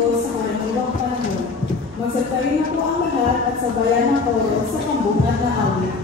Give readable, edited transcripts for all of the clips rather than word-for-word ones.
Diyos sa karaniwang panahon. Magsagtayin na po ang lahat at sabayan ng koro sa pambungad na awit.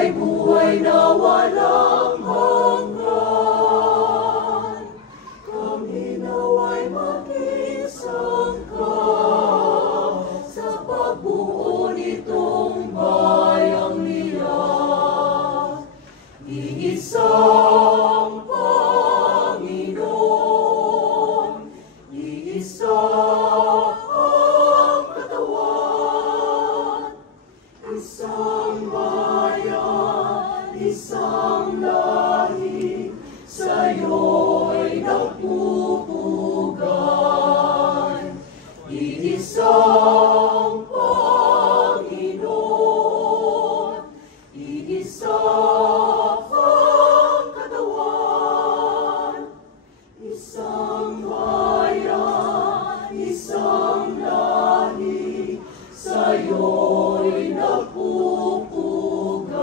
May buhay na walang Isang Panginoon, iisa ang katawan, isang bayan, isang lahi, sa'yo'y nagpupugan. Iisang Panginoon, iisa ang katawan, isang bayan, isang lahi, sa'yo'y nagpupugan.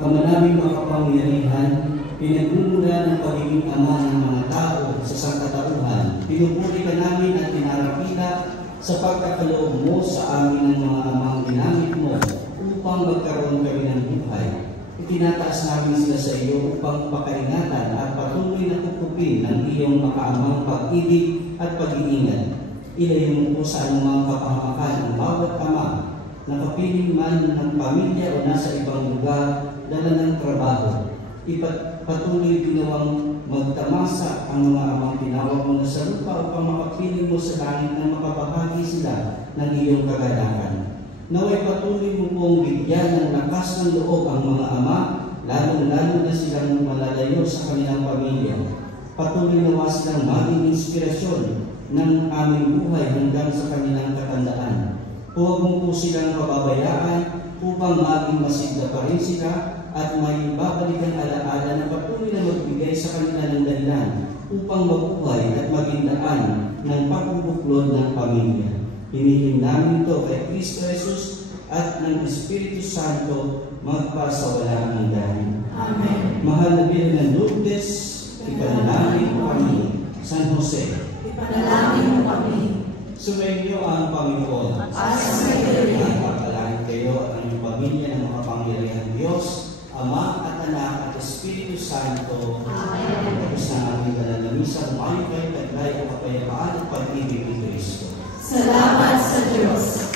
Ang manaming makapangyarihan, pinagmumula ng pagiging ama ng mga tao sa sangkatauhan, pinupuri ka namin at pinarapita sa pagkakaloob mo sa amin ng mga amang ginamit mo upang magkaroon kami ng buhay. Itinataas namin sila sa iyo upang pakaingatan at patuloy na kukupin ng iyong makaamang pag-ibig at pag-iingat. Ilayo mo po sa anumang kapahamakan ng bawat ama, nakapiling man ng pamilya o nasa ibang lugar, dala ng trabaho. Patuloy ginawang magtamasa ang mga amang tinawag mo na sa lupa upang makapiling mo sa langit na makabahagi sila ng iyong kagalakan. Naway patuloy mo pong bigyan ng lakas ng loob ang mga ama, lalo-lalo na silang malalayo sa kanilang pamilya. Patuloy nawa silang maging inspirasyon ng aming buhay hanggang sa kanilang katandaan. Huwag mo po silang pababayaan upang maging masigla pa rin sila at may babalikan alaala na patuloy na magbigay sa kanila ng dahilan upang mabuhay at maging daan ng pagbubuklod ng pamilya. Hinihim namin ito kay Kristo Jesus at ng Espiritu Santo magpasawala ng dahil. Amen. Mahal na Birhen Lourdes, ipanalangin mo kami. San Jose, ipanalangin mo kami. Sumainyo ang Panginoon. At pagpalain kayo at ang pamilya ng makapangyarihang Diyos, Ama at Anak at Espiritu Santo. Amen. Tapos na aming banal na misa, umayo kayo, taglay ang kapayapaan at pag-ibig ni Kristo. Salamat sa Diyos.